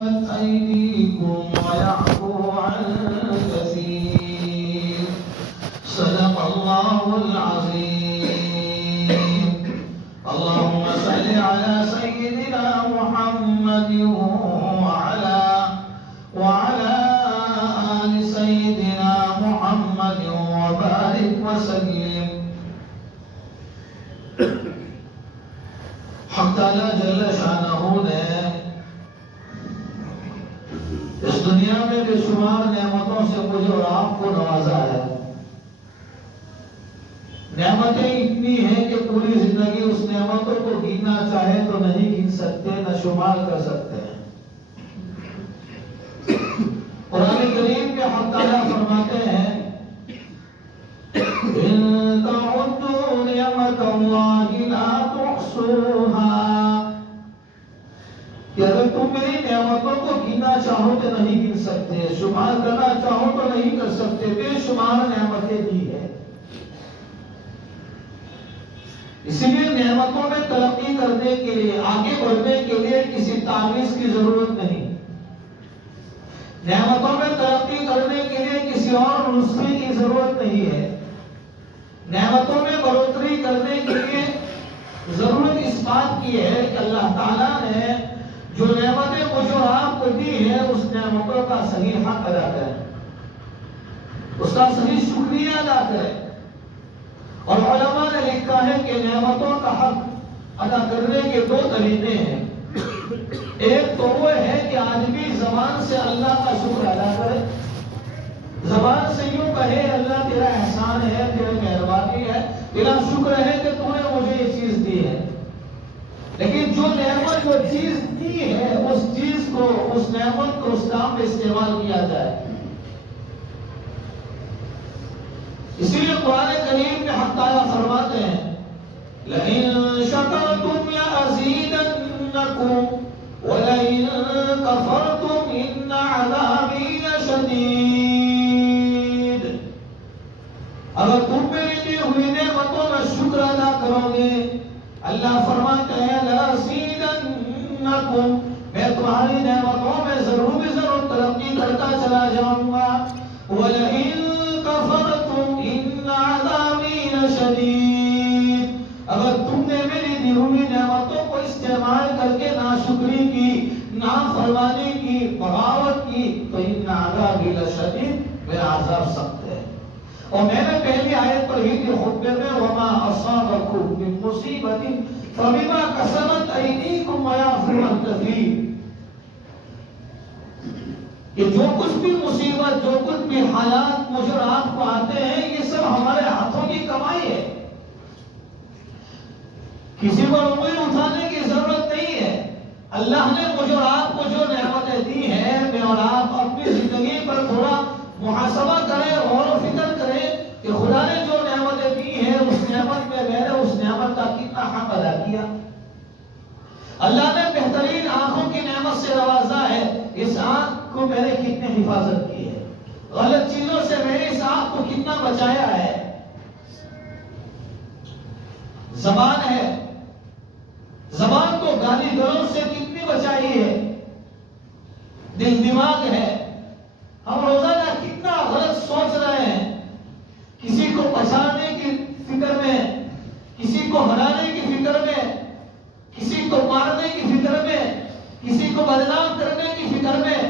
أيديكم ويعفو عن كثير صدق الله العظيم. اللهم صل على سيدنا محمد وعلى آل سيدنا محمد وبارك وسلم. حق تعالی جل شانہ نے اس دنیا میں بے شمار نعمتوں سے مجھے اور آپ کو نوازا ہے. نعمتیں اتنی ہیں کہ پوری زندگی اس نعمتوں کو گننا چاہے تو نہیں گن سکتے، نہ شمار کر سکتے ہیں. قرآن کریم میں حق تعالیٰ فرماتے ہیں إِن تَعُدُّوا نِعْمَتَ اللَّهِ لَا تُحْصُوهَا، کہ اگر تم میری نعمتوں کو گننا چاہو تو نہیں گن سکتے، شمار کرنا چاہو تو نہیں کر سکتے. بے شمار نعمتیں دی ہیں. اسی لیے نعمتوں میں ترقی کرنے کے لیے، آگے بڑھنے کے لیے کسی تعویذ کی ضرورت نہیں. نعمتوں میں ترقی کرنے کے لیے کسی اور نسخے کی ضرورت نہیں ہے. نعمتوں میں بڑھوتری کرنے کے لیے ضرورت اس بات کی ہے کہ اللہ تعالیٰ نے جو نعمتیں مجھے اور آپ کو دی ہے اس نعمتوں کا صحیح حق ادا کریں، اس کا صحیح شکریہ ادا کریں. اور علماء نے لکھا ہے کہ نعمتوں کا حق ادا کرنے کے دو طریقے ہیں. ایک تو وہ ہے کہ آدمی زبان سے اللہ کا شکر ادا کرے، زبان سے یوں کہے اللہ تیرا احسان ہے، تیرا مہربانی ہے، تیرا شکر ہے کہ تو نے مجھے یہ چیز دی ہے. لیکن جو نعمت جو چیز دی ہے اس چیز کو، اس نعمت کو اس کام میں استعمال کیا جائے. اسی لیے قرآن کریم میں حق تعالیٰ فرماتے ہیں لَئِن شَكَرْتُمْ لَأَزِيدَنَّكُمْ وَلَئِن كَفَرْتُمْ إِنَّ عَذَابِي لَشَدِيدٌ. اگر تم میری دی ہوئی نعمتوں میں شکر ادا کرو گے، اللہ فرماتے ہیں لَأَزِيدَنَّكُمْ، میں تمہاری نعمتوں میں ضرور ترقی کرتا چلا جاؤں گا. وَلَئِن كَفَرْتُمْ إِنَّ عَذَابِي لَشَدِيدٌ، اگر تم نے میری دی ہوئی نعمتوں کو استعمال کر کے ناشکری کی، نافرمانی کی، بغاوت کی تو إِنَّ عَذَابِي لَشَدِيدٌ، میرا عذاب سخت ہے. اور میں نے پہلی آیت پڑھی تھی خطبے میں وَمَا أَصَابَكُم مِّن مُّصِيبَةٍ فَبِمَا كَسَبَتْ أَيْدِيكُمْ وَيَعْفُو عَن كَثِيرٍ، کہ جو کچھ بھی مصیبت، جو کچھ بھی حالات مجھے اور آپ کو آتے ہیں یہ سب ہمارے ہاتھوں کی کمائی ہے. کسی کو انگلی اٹھانے کی ضرورت نہیں ہے. اللہ نے مجھے اور آپ کو جو نعمتیں دی ہیں، میں اور آپ اپنی زندگی پر تھوڑا محاسبہ کریں، غور و فکر کریں کہ خدا نے جو نعمتیں دی ہیں اس نعمت میں میں نے اس نعمت کا کتنا حق ادا کیا. اللہ نے بہترین آنکھوں کی نعمت سے نوازا ہے، اس آنکھ کو میں نے کتنی حفاظت کی ہے، غلط چیزوں سے میں نے اس آنکھ کو کتنا بچایا ہے. زبان ہے، زبان کو گالی گلوچ سے کتنی بچائی ہے. دل دماغ ہے، ہم روزانہ کتنا غلط سوچ رہے ہیں، کسی کو پچھاڑنے کی فکر میں، کسی کو ہرانے کی فکر میں، کسی کو مارنے کی فکر میں، کسی کو بدنام کرنے کی فکر میں،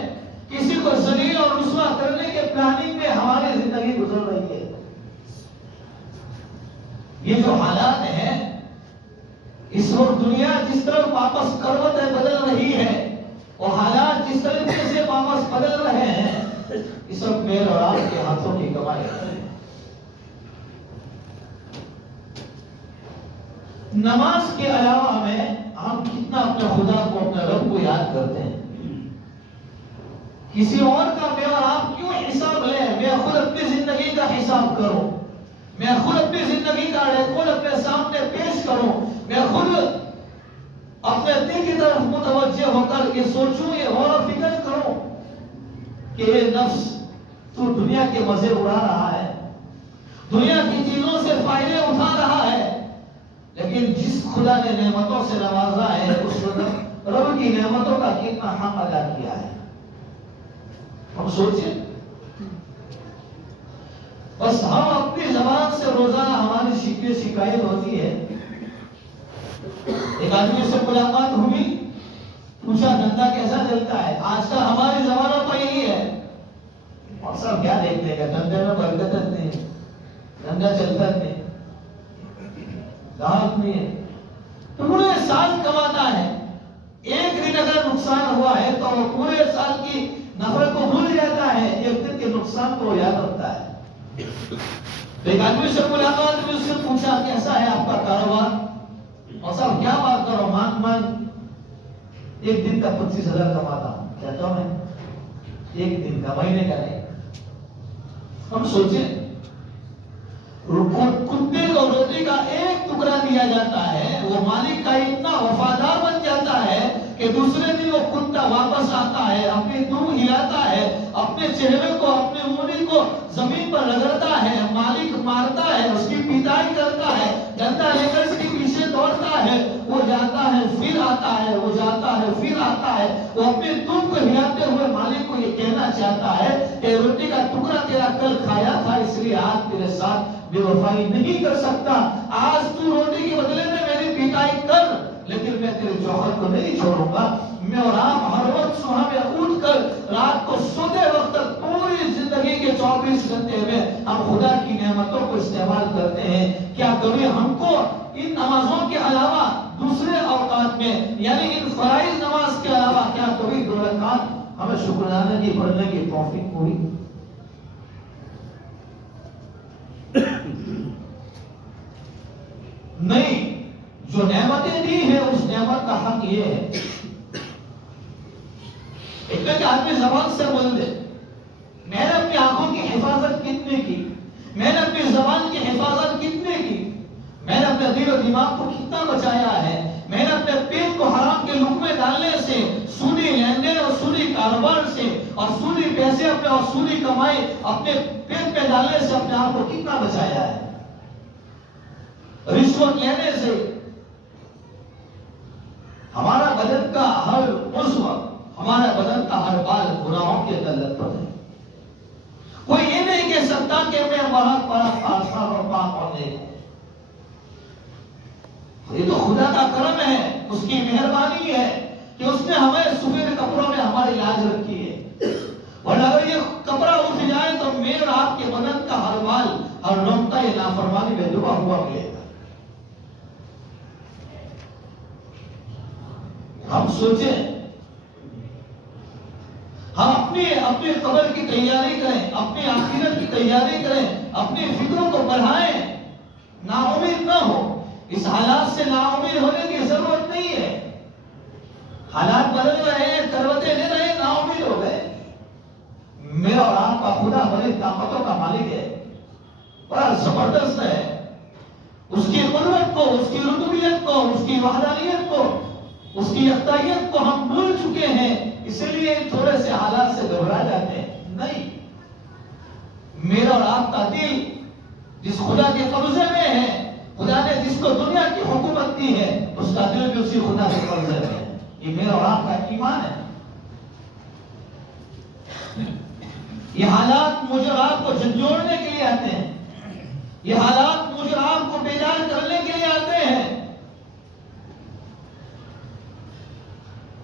کسی کو ذلیل اور رسوا کرنے کے پلاننگ میں ہماری زندگی گزر رہی ہے. یہ جو حالات ہیں اس وقت دنیا جس طرح واپس کروٹیں بدل رہی ہے اور حالات جس طریقے سے واپس بدل رہے ہیں، اس وقت میرے اور آپ کے ہاتھوں کی کمائی ہے. نماز کے علاوہ میں ہم کتنا اپنے خدا کو، اپنے رب کو یاد کرتے ہیں. کسی اور کا میں اور آپ کیوں حساب لیں؟ میں خود اپنی زندگی کا حساب کروں، میں خود اپنی زندگی کا ریکارڈ اپنے سامنے پیش کروں، میں خود اپنے دل کی طرف متوجہ ہو کر یہ سوچوں، یہ غور و فکر کروں کہ یہ نفس تو دنیا کے مزے اڑا رہا ہے، دنیا کی چیزوں سے فائدے اٹھا رہا ہے، لیکن جس خدا نے نعمتوں سے نوازا ہے اس رب کی نعمتوں کا کتنا حق ادا کیا ہے. ہم سوچیں بس ہم اپنی زبان سے روزانہ ہماری شکوے شکایت ہوتی ہے. ایک آدمی سے ملاقات ہوئی, پوچھا دھندا کیسا چلتا ہے. آج کل ہماری زبانوں پر یہی ہے, اور سب کیا دیکھتے ہیں, دھندے میں برکت نہیں, دھندا چلتا نہیں, گاہک نہیں ہے. پورے سال کماتا ہے, ایک دن اگر نقصان ہوا ہے تو وہ پورے سال کی نفع کو بھول جاتا ہے, ایک دن کے نقصان کو یاد رکھتا ہے. تو ایک آدمی سے ملاقات ہوئی, اس سے پوچھا کیسا ہے آپ کا کاروبار. اور صاحب کیا بات کرو, مان ایک دن کا 25,000 کماتا ہوں. کہتا ہوں میں ایک دن کا, مہینے کا نہیں. ہم سوچیں کتے کو روٹی کا ایک ٹکڑا دیا جاتا ہے, وہ مالک کا اتنا وفادار بن جاتا ہے کہ دوسرے دن وہ کتا واپس آتا ہے, اپنی دم ہلاتا ہے, اپنے چہرے کو اپنے انگلی کو زمین پر رگڑتا ہے, مالک مارتا ہے, اس کی پیٹائی کرتا ہے, ڈنڈا لے کر اس کے پیچھے دوڑتا ہے, وہ جاتا ہے پھر آتا ہے, وہ جاتا ہے پھر آتا ہے. وہ اپنے دم کو ہلاتے ہوئے مالک کو یہ کہنا چاہتا ہے کہ روٹی کا ٹکڑا تیرا کل کھایا تھا, اس لیے آج تیرے ساتھ بے وفائی نہیں کر سکتا. آج تو روٹی کے بدلے میں میری پیٹائی کر, لیکن میں تیرے جوہر کو نہیں چھوڑوں گا. میں اور آپ ہر وقت صبح میں اٹھ کر رات کو سوتے وقت تک پوری زندگی کے 24 گھنٹے میں ہم خدا کی نعمتوں کو استعمال کرتے ہیں. کیا کبھی ہم کو ان نمازوں کے علاوہ دوسرے اوقات میں, یعنی ان فرائض نماز کے علاوہ, کیا کبھی 2 رکعت ہمیں شکرانہ کی پڑھنے کی توفیق ہوئی؟ نہیں. جو نعمتیں دی ہیں اس نعمت کا حق یہ ہے کہ آدمی زبان سے بول دے, میں نے اپنی آنکھوں کی حفاظت کتنے کی, میں نے اپنی زبان کی حفاظت کتنے کی, میں نے اپنے دل و دماغ کو کتنا بچایا ہے, میں نے اپنے پیٹ کو حرام کے لقمے ڈالنے سے, سودی لین دین اور سودی کاروبار سے اور سودی پیسے اپنے اور سودی کمائی اپنے پیٹ پہ ڈالنے سے اپنے آپ کو کتنا بچایا ہے. رشوت لینے سے ہمارا بدن کا ہر عضو, ہمارا بدن کا ہر بال گناہوں کے دلت پر ہے. کوئی یہ نہیں کہہ سکتا کہ میں بہت بڑا خاصا اور پاک ہونے, یہ تو خدا کا کرم ہے, اس کی مہربانی ہے کہ اس نے ہمیں سفید کپڑوں میں ہماری لاج رکھی ہے. ورنہ اگر یہ کپڑا اٹھ جائے تو میرے اور آپ کے بدن کا ہر بال, ہر رونقہ یہ نافرمانی میں ڈوبا ہوا ملے گا. ہم سوچیں, ہم اپنی قبر کی تیاری کریں, اپنی آخرت کی تیاری کریں, اپنی فکروں کو بڑھائیں, نا امید نہ ہو. اس حالات سے نا امید ہونے کی ضرورت نہیں ہے. حالات بدل رہے ہیں, کروٹیں لے رہے ہیں, نا امید ہو گئے. میرا اور آپ کا خدا بڑی طاقتوں کا مالک ہے, بڑا زبردست ہے. اس کی قدرت کو, اس کی ربوبیت کو, اس کی وحدانیت کو, اس کی یکتائیت کو ہم بھول چکے ہیں, اس لیے تھوڑے سے حالات سے گھبرا جاتے ہیں. نہیں, میرا اور آپ کا دل جس خدا کے قبضے میں ہے, خدا نے جس کو دنیا کی حکومت دی ہے, اس کا دل بھی اسی خدا کے قبضے میں ہے. یہ میرا اور آپ کا ایمان ہے. یہ حالات مجھے اور آپ کو جھنجھوڑنے کے لیے آتے ہیں, یہ حالات مجھے اور آپ کو بیدار کرنے کے لیے آتے ہیں.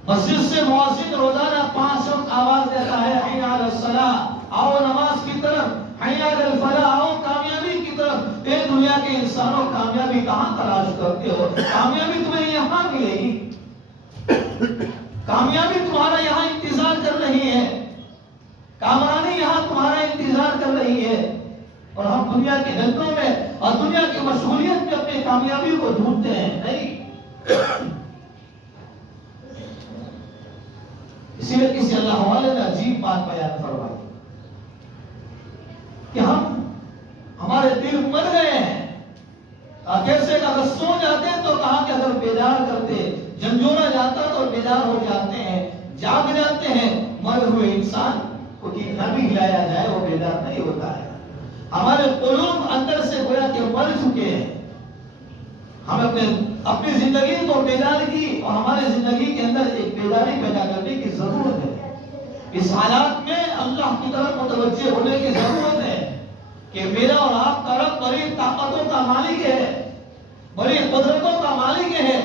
مسجد سے مؤذن روزانہ 5 وقت آواز دیتا ہے, حی علی الصلاۃ, آؤ نماز کی طرف, حی علی الفلاح, آؤ کامیابی کی طرف. اے دنیا کے انسانوں, کامیابی کہاں تلاش کرتے ہو؟ کامیابی تمہیں یہاں ملے گی, کامیابی تمہارا یہاں انتظار کر رہی ہے, کامرانی یہاں تمہارا انتظار کر رہی ہے. اور ہم دنیا کے دھندوں میں اور دنیا کی مشغولیت میں اپنی کامیابی کو ڈھونڈتے ہیں. نہیں, اسی لیے کسی اللہ والے نے عجیب بات بیان فرمائی کہ ہمارے دل مر گئے ہیں. کیسے اگر سو جاتے ہیں تو کہا کہ اگر بیدار کرتے, جھنجھوڑا جاتا تو بیدار ہو جاتے ہیں, جاگ جاتے ہیں. مرے ہوئے انسان کو کتنا بھی ہلایا جائے وہ بیدار نہیں ہوتا ہے. ہمارے قلوب اندر سے گویا کہ مر چکے ہیں. ہم اپنے اپنی زندگی کو بیدار کی اور ہمارے زندگی کے اندر ایک بیداری پیدا کرنے کی ضرورت ہے. اس حالات میں اللہ کی طرف متوجہ ہونے کی ضرورت ہے کہ میرا اور آپ کا رب بڑی طاقتوں کا مالک ہے, بڑی قدرتوں کا مالک ہے.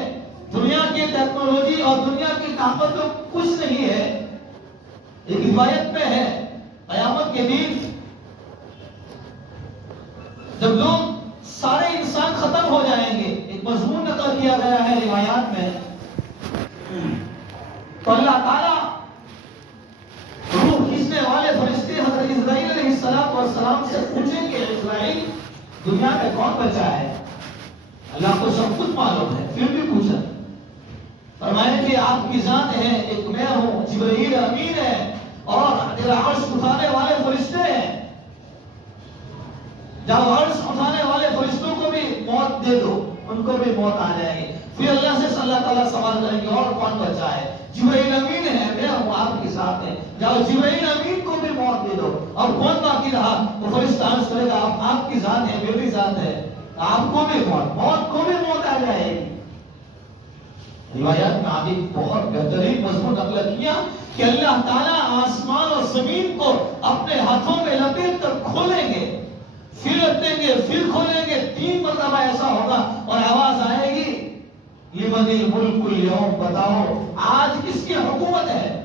دنیا کی ٹیکنالوجی اور دنیا کی طاقت تو کچھ نہیں ہے. ایک روایت میں ہے قیامت کے دن جب لوگ سارے انسان ختم ہو جائیں گے, ایک مضمون نقل کیا گیا ہے روایات میں, تو اللہ تعالیٰ روح کھینچنے والے فرشتے حضرت اسرائیل علیہ السلام سے پوچھیں کہ اسرائیل دنیا میں کون بچا ہے؟ اللہ کو سب کچھ معلوم ہے, پھر بھی پوچھا. فرمایا کہ آپ کی ذات ہے, ایک میں ہوں, جبرائیل امین ہے, اور تیرا عرش اٹھانے والے فرشتے ہیں. جب عرش اٹھانے والے فرشتوں کو بھی موت دے دو, ان کو بھی موت آ جائے گی. پھر اللہ سے اللہ تعالیٰ سوال کریں گے اور کون بچا ہے؟ جبرائیل امین ہے, میں ہوں, آپ کے ساتھ ہے. جب جبرائیل امین کو بھی موت دے دو, اور کون باقی رہا؟ وہ فرشتہ عرض کرے گا آپ کی ذات ہے, میری ذات ہے, آپ کو بھی موت کو بھی موت آ جائے گی. روایات میں آگے بہت بہترین مضمون نقل کیا کہ اللہ تعالیٰ آسمان اور زمین کو اپنے ہاتھوں میں لپیٹ کر کھولیں گے, پھر لپٹیں گے, پھر کھولیں گے, 3 مرتبہ ایسا ہوگا, اور آواز آئے گی لمن الملک اليوم, بتاؤ آج کس کی حکومت ہے؟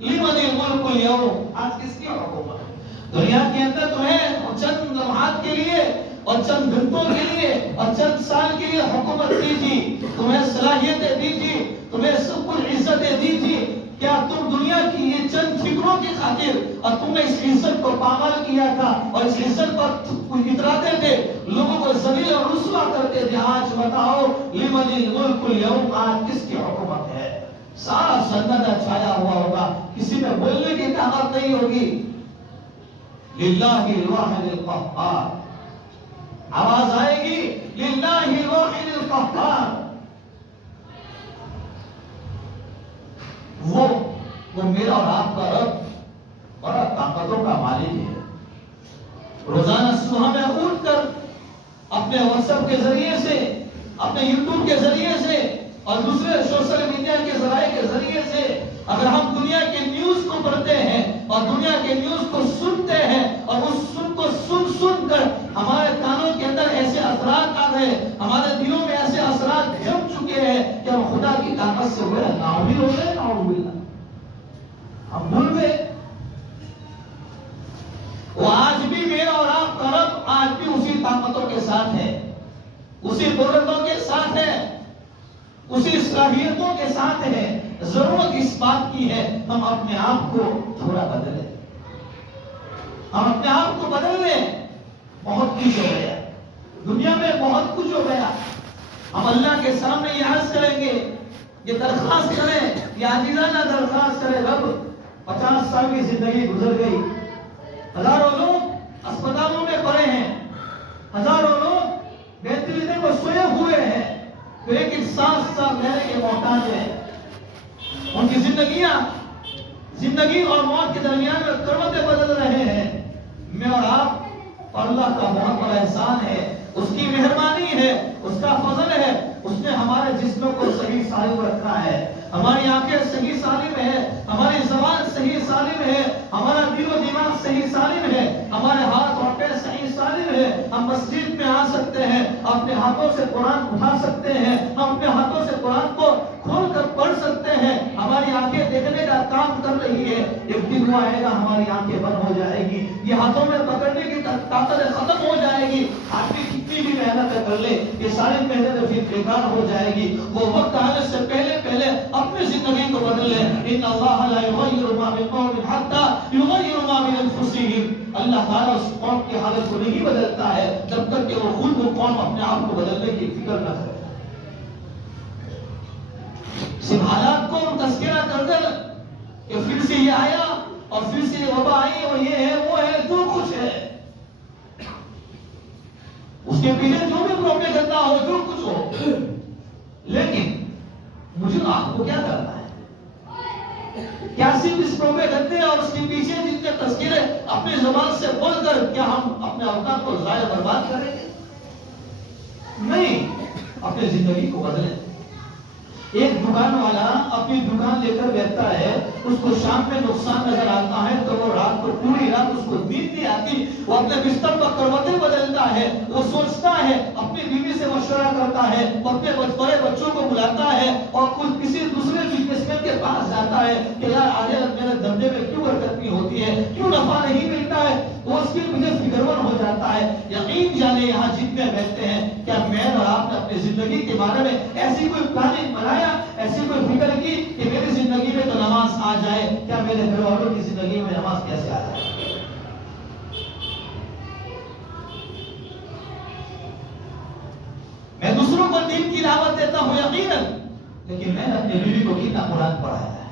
لمن الملک اليوم, آج کس کی حکومت ہے؟ دنیا کے اندر تمہیں چند لمحات کے لیے اور چند گھنٹوں کے لیے اور چند سال کے لیے حکومت دی تھی, تمہیں صلاحیتیں دی تھی, تمہیں سب کچھ عزتیں دی تھی. کیا تم دنیا کی یہ چند فکروں کی خاطر اور تم نے اس عزت کو پامال کیا تھا اور اس عزت پر اتراتے تھے, لوگوں کو ذلیل اور رسوا کرتے تھے؟ آج بتاؤ لمن الملک اليوم, آج کس کی حکومت ہے؟ سارا سناٹا چھایا ہوا ہوگا, کسی میں بولنے کی طاقت نہیں ہوگی. للہ الواحد القہار, آواز آئے گی للہ الواحد القہار. وہ میرا اور آپ کا رب بڑا طاقتوں کا مالک ہے. روزانہ صبح میں اٹھ کر اپنے واٹس ایپ کے ذریعے سے, اپنے یوٹیوب کے ذریعے سے اور دوسرے سوشل میڈیا کے ذرائع کے ذریعے سے اگر ہم دنیا کے نیوز کو پڑھتے ہیں اور دنیا کے نیوز کو سنتے ہیں اور اس کو سن کر ہمارے کانوں کے اندر ایسے اثرات آ گئے, ہمارے دلوں میں ایسے اثرات جم چکے ہیں کہ ہم خدا کی طاقت سے ہوئے ناامید ہو گئے, ہم بھول گئے. وہ آج بھی میرا اور آپ کا رب آج بھی اسی طاقتوں کے ساتھ ہے, اسی قدرتوں کے ساتھ ہے, اسی صلاحیتوں کے ساتھ ہے. ضرورت اس بات کی ہے ہم اپنے آپ کو تھوڑا بدلیں, ہم اپنے آپ کو بدل لیں. بہت کچھ ہو گیا دنیا میں, بہت کچھ ہو گیا. ہم اللہ کے سامنے یہ عرض کریں گے, یہ درخواست کریں, یہ عاجزانہ درخواست کریں, رب 50 سال کی زندگی گزر گئی, ہزاروں لوگ اسپتالوں میں پڑے ہیں, ہزاروں لوگ وینٹیلیٹر پر سوئے ہوئے ہیں, تو ایک سانس لینے کے محتاج ہیں. ان کی زندگی اور موت کے درمیان میں کروٹیں بدل رہے ہیں. میں اور آپ اور اللہ کا بہت بڑا احسان ہے, اس کی مہربانی ہے, اس کا فضل ہے. اس نے ہمارے جسموں کو صحیح سالم رکھا ہے, ہماری آنکھیں صحیح سالم ہے, ہماری زبان صحیح سالم ہے, ہمارا دل و دماغ صحیح سالم ہے, ہمارے ہاتھ اور پیر صحیح سالم ہے. ہم مسجد میں آ سکتے ہیں, اپنے ہاتھوں سے قرآن اٹھا سکتے ہیں, ہم اپنے ہاتھوں سے قرآن کو کھول کر پڑھ سکتے ہیں. ہماری آنکھیں دیکھنے کا کام کر رہی ہے. ایک دن وہ آئے گا ہماری آنکھیں بند ہو جائے گی, یہ ہاتھوں میں پکڑنے کی طاقت ختم ہو جائے گی. آدمی کتنی بھی محنت کر لے, یہ ساری محنت پھر بیکار ہو جائے گی. وہ وقت آنے سے پہلے اپنی زندگی کو بدل لیں. ان اللہ لا یغیر ما بقوم حتی یغیر ما بانفسہم. اللہ تعالیٰ اس قوم کی حالت کو نہیں بدلتا ہے جب تک کہ وہ خود وہ قوم اپنے آپ کو بدلنے کی فکر نہ کرے. صرف حالات کو تذکرہ کر دیں کہ پھر سے یہ آیا اور پھر سے یہ وبا آئی اور یہ ہے وہ ہے, جو کچھ ہے اس کے پیچھے جو بھی پروپیگنڈا ہو, جو کچھ ہو, لیکن مجھے آپ کو کیا کرنا ہے؟ کیا صرف اس پروپیگنڈے اور اس کے پیچھے جتنے تذکرے اپنی زبان سے بول کر کیا ہم اپنے اوقات کو ضائع برباد کریں گے؟ نہیں. اپنے زندگی کو بدلیں. ایک دکان والا اپنی دکان لے کر بیٹھتا ہے, اس کو شام میں نقصان نظر آتا ہے تو وہ رات کو پوری رات اس کو نیند نہیں آتی, وہ اپنے بستر پر کروٹیں بدلتا ہے, وہ سوچتا ہے, اپنی بیوی سے مشورہ کرتا ہے, اپنے بڑے بچوں کو بلاتا ہے اور کسی دوسرے بزنس مین کے پاس جاتا ہے کہ یار آگے میرے دھندے میں کیوں برکت نہیں ہوتی ہے, کیوں نفع نہیں ملتا ہے, وہ اس کی مجھے فکرمند ہو جاتا ہے. یقین جانے یہاں جتنے بیٹھتے ہیں, کیا میں اور آپ نے اپنی زندگی کے بارے میں ایسی کوئی پلاننگ بنایا, ایسی کوئی فکر کی کہ میری زندگی میں تو نماز آ جائے, کیا میرے گھر والوں کی زندگی میں نماز کیسے آ جائے؟ میں دوسروں کو دین کی دعوت دیتا ہوں یقیناً, لیکن میں نے اپنی بیوی کو کتنا قرآن پڑھایا ہے,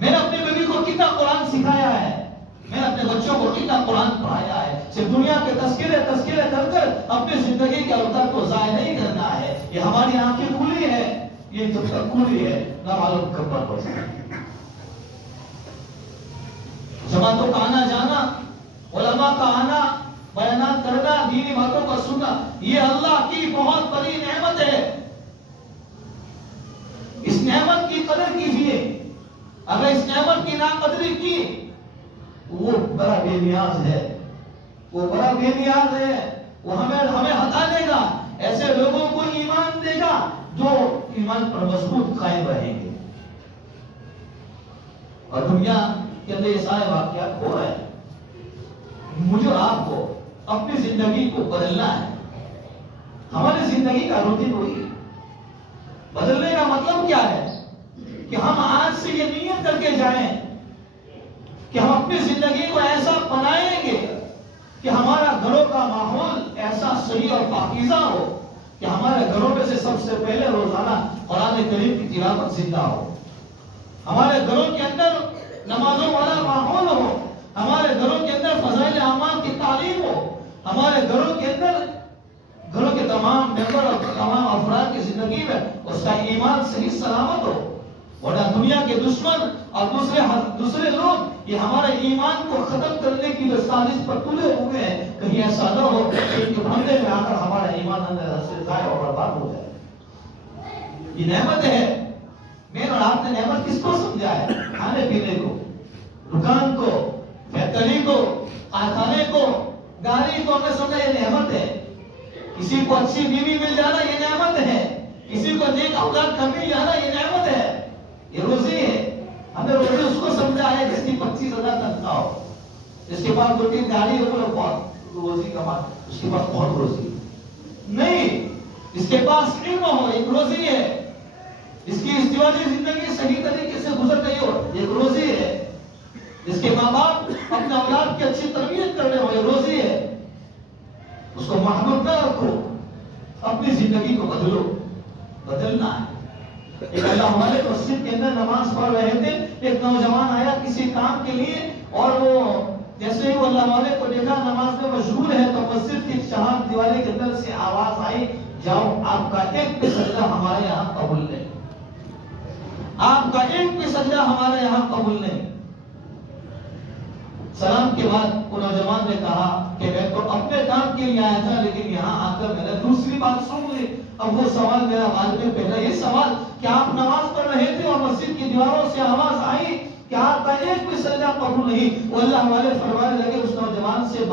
میں نے اپنی بیوی کو کتنا قرآن سکھایا ہے, میں نے اپنے بچوں کو کتنا قرآن پڑھایا ہے. صرف دنیا کے تذکرے کر کر اپنی زندگی کے اوقات کو ضائع نہیں کرنا ہے. یہ ہماری آنکھیں کھلی ہے, یہ جب تک کھلی ہے نہ معلوم کب بند ہو جائے. جماعتوں کا آنا جانا, علماء کا آنا, بیانات کرنا, دینی باتوں کا سننا, یہ اللہ کی بہت بڑی نعمت ہے. اس نعمت کی قدر کیجیے. اگر اس نعمت کی ناقدری کی, وہ بڑا بے نیاز ہے, وہ بڑا بے نیاز ہے. وہ ہمیں ہٹا دے گا, ایسے لوگوں کو ایمان دے گا جو ایمان پر مضبوط قائم رہیں گے. اور دنیا کے اندر یہ سارے واقعات ہو رہے ہیں. مجھے آپ کو اپنی زندگی کو بدلنا ہے. ہماری زندگی کا روٹین وہی ہے. بدلنے کا مطلب کیا ہے کہ ہم آج سے یہ نیت کر کے جائیں کہ ہم اپنی زندگی کو ایسا بنائیں گے کہ ہمارا گھروں کا ماحول ایسا صحیح اور پاکیزہ ہو کہ ہمارے گھروں میں سے سب سے پہلے روزانہ قرآن کریم کی تلاوت زندہ ہو, ہمارے گھروں کے اندر نمازوں والا ماحول ہو, ہمارے گھروں کے اندر فضائل اعمال کی تعلیم ہو, ہمارے گھروں کے اندر گھروں کے تمام ممبر اور تمام افراد کی زندگی میں اس کا ایمان صحیح سلامت ہو. ورنہ دنیا کے دشمن اور دوسرے لوگ یہ ہمارے ایمان کو ختم کرنے کی جو سازش پر تلے ہوئے ہیں, کہیں ایسا نہ ہو کہ ان کے بھندے میں آ کر ہمارا ایمان اندر سے ضائع اور برباد ہو جائے. یہ نعمت ہے. میں اور آپ نے نعمت کس کو سمجھا ہے؟ کھانے پینے کو, دکان کو, فیکٹری کو, کارخانے کو, گاڑی کو ہم نے سمجھا یہ نعمت ہے. کسی کو اچھی بیوی مل جانا یہ نعمت ہے, کسی کو نیک اولاد کا مل جانا یہ نعمت ہے, یہ روزی ہے. ہم نے روزی اس کو سمجھا ہے جس کی 25,000 تنخواہ ہو, جس کے پاس 2-3 گاڑی ہو, وہ بہت روزی کما, اس کے پاس بہت روزی نہیں. جس کے پاس علم ہو ایک روزی ہے, جس کی ازدواجی زندگی صحیح طریقے سے گزر گئی ہو ایک روزی ہے, جس کے ماں باپ اپنے اولاد کی اچھی تربیت کرنے ہو یہ روزی ہے. اس کو محبوب نہ رکھو, اپنی زندگی کو بدلو. بدلنا ہے. ایک اللہ والے مسجد کے اندر نماز پڑھ رہے تھے, ایک نوجوان آیا کسی کام کے لیے, اور وہ جیسے ہی وہ اللہ والے کو دیکھا نماز میں مشغول ہے تو مسجد کی چار دیواری کے اندر سے آواز آئی, جاؤ آپ کا ایک بھی سجدہ ہمارے یہاں قبول نہیں, آپ کا ایک بھی سجدہ ہمارے یہاں قبول نہیں. سلام کے بعد وہ نوجوان نے کہا کہ میں تو اپنے کام کے لیے آیا تھا, لیکن یہاں آ کر میں نے دوسری بات سن لی. اب وہ سوال میرا بعد میں پہلا یہ سوال کہ آپ نماز پڑھ رہے تھے اور مسجد کی دیواروں سے آواز آئی کہ آپ کا ایک بھی سجدہ قبول نہیں. وہ اللہ والے فرمانے لگے اس نوجوان سے,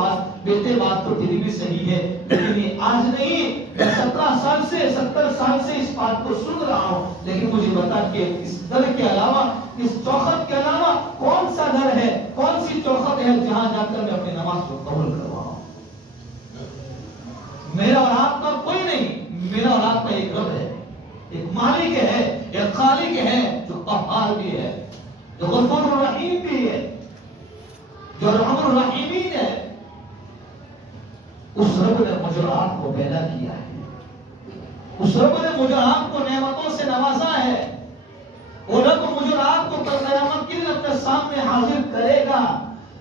بیٹے بات تو تیری بھی صحیح ہے, لیکن یہ آج نہیں, میں 70 سال سے اس بات کو سن رہا ہوں, لیکن مجھے بتا کہ اس در کے علاوہ, اس چوکھٹ کے علاوہ کون سا در ہے, کون سی چوکھٹ ہے جہاں جا کر میں اپنی نماز کو قبول کرواؤں. میرا اور آپ کا کوئی نہیں, میرا اور آپ کا ایک رب ہے, ایک مالک ہے, ایک خالق ہے, جو قہار بھی ہے, جو غفور الرحیم بھی ہے, جو ارحم الراحمین ہے. اس رب نے مجھے اور آپ کو پیدا کیا ہے, اس رب نے مجھے اور آپ کو نعمتوں سے نوازا ہے. وہ رب مجھے اور آپ کو کل قیامت کے دن اپنے سامنے حاضر کرے گا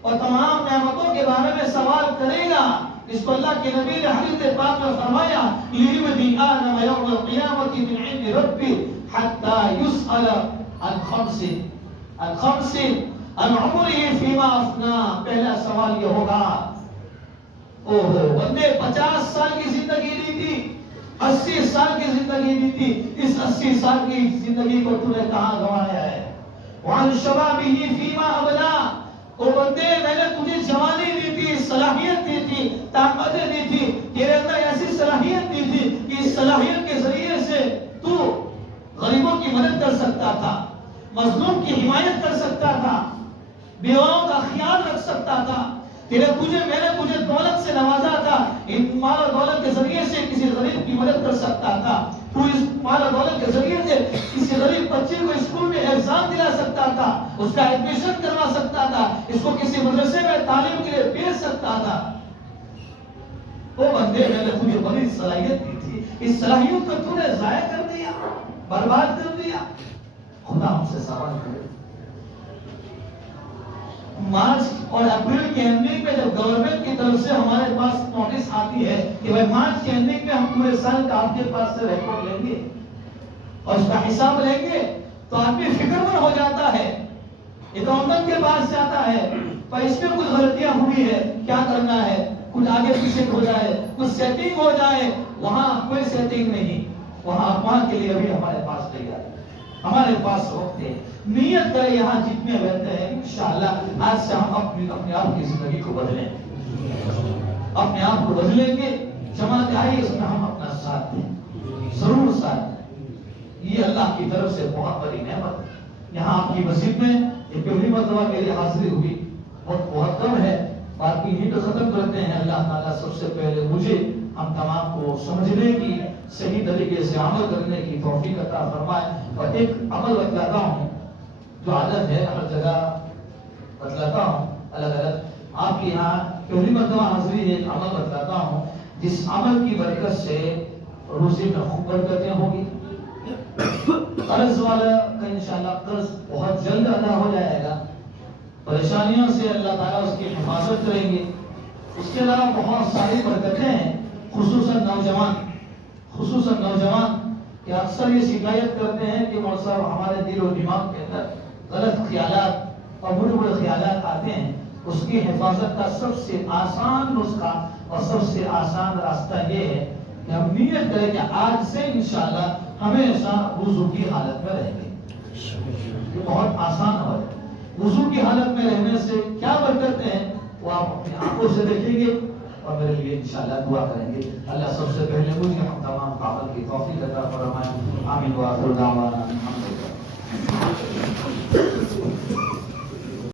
اور تمام نعمتوں کے بارے میں سوال کرے گا. اس کو اللہ کے نبی نے حدیث پاک میں فرمایا, لِيُبْدِي آدَمَ يَوْمَ الْقِيَامَةِ مِنْ عِنْدِ رَبِّهِ حَتَّى يُسْأَلَ عَنْ خَمْسٍ عَنْ عُمُرِهِ فِيمَا أَفْنَىٰ. پہلا سوال یہ ہوگا, بندے 50 سال کی زندگی دی تھی، 80 سال کی زندگی دی تھی، اس 80 سال کی زندگی کو تو نے کہاں گنوایا ہے؟ وَعَنْ شَبَابِهِ فِيمَا أَبْلَىٰ، او بندے میں نے تجھے جوانی دی تھی، صلاحیت دی تھی، طاقتیں دی تھی، تیرے اندر ایسی صلاحیت دی تھی کہ اس صلاحیت کے ذریعے سے تو غریبوں کی مدد کر سکتا تھا، مظلوم کی حمایت کر سکتا تھا، بیواؤں کا خیال رکھ سکتا تھا، میں نے تجھے دولت سے نوازا تھا، ان مال و دولت کے ذریعے سے کسی غریب کی مدد کر سکتا تھا، تو اس مال و دولت کے ذریعے سے کسی غریب بچے کو اسکول میں ایگزام دلا سکتا تھا، اس کا ایڈمیشن کروا سکتا تھا، اس کو کسی مدرسے میں تعلیم کے لیے بھیج سکتا تھا۔ وہ بندے میں نے تجھے بڑی صلاحیت دی تھی، اس صلاحیت کو تو نے ضائع کر دیا، برباد کر دیا۔ خدا ہم سے سوال کرے، مارچ اور اپریل کے اینڈنگ میں جب گورنمنٹ کی طرف سے ہمارے پاس نوٹس آتی ہے کہ بھائی مارچ کے اینڈنگ میں ہم پورے سال کا آپ کے پاس سے ریپورٹ لیں گے اور اس کا حساب لیں گے، تو آدمی فکر مند ہو جاتا ہے، اکاؤنٹنٹ کے پاس جاتا ہے، پر اس میں کچھ غلطیاں ہوئی ہے، کیا کرنا ہے، کچھ آگے پیچھے ہو جائے، کچھ سیٹنگ ہو جائے، وہاں کوئی سیٹنگ نہیں، وہاں کے لیے بھی ہمارے پاس تیار ہے، ہمارے پاس وقت ہے، نیت کرے یہاں جتنے رہتے ہیں انشاءاللہ آج سے ہم اپنے آپ کی زندگی کو بدلیں، اپنے آپ کو بدلیں گے، جماعت آئی اس میں ہم اپنا ساتھ دیں، ضرور ساتھ دیں، یہ اللہ کی طرف سے بہت بڑی نعمت۔ یہاں آپ کی مسجد میں یہ پہلی مرتبہ میری حاضری ہوئی، بہت کم ہے، باقی ہی تو ختم کرتے ہیں۔ اللہ تعالیٰ سب سے پہلے مجھے ہم تمام کو سمجھنے کی، صحیح طریقے سے عمل کرنے کی توفیق عطا فرمائے۔ اور ایک عمل بتلاتا ہوں جو عادت ہے، ہر جگہ بتلاتا ہوں الگ الگ، آپ کی یہاں پہلی مرتبہ حاضری ہے، ایک عمل بتلاتا ہوں جس عمل کی برکت سے روزی میں خوب برکتیں ہوگی۔ قرض والا کا انشاءاللہ قرض بہت جلد ادا ہو جائے گا، پریشانیوں سے اللہ تعالیٰ اس کی حفاظت کریں گے۔ اس کے علاوہ بہت ساری برکتیں ہیں، خصوصاً نوجوان کہ اکثر یہ شکایت کرتے ہیں کہ مولوی صاحب ہمارے دل و دماغ کے اندر غلط خیالات اور برے خیالات آتے ہیں، اس کی حفاظت کا سب سے آسان نسخہ اور سب سے آسان راستہ یہ ہے کہ ہم نیت کریں کہ آج سے انشاءاللہ ہمیشہ وضو کی حالت میں رہیں گے۔ یہ بہت آسان ہو ہے، وضو کی حالت میں رہنے سے کیا برکتیں ہیں وہ آپ اپنی آنکھوں سے دیکھیں گے اور میرے لیے انشاءاللہ دعا کریں گے۔ اللہ سب سے پہلے مجھے ہم تمام عمل کی توفیق عطا فرمائے۔ آمین وآخر دعوانا الحمدللہ۔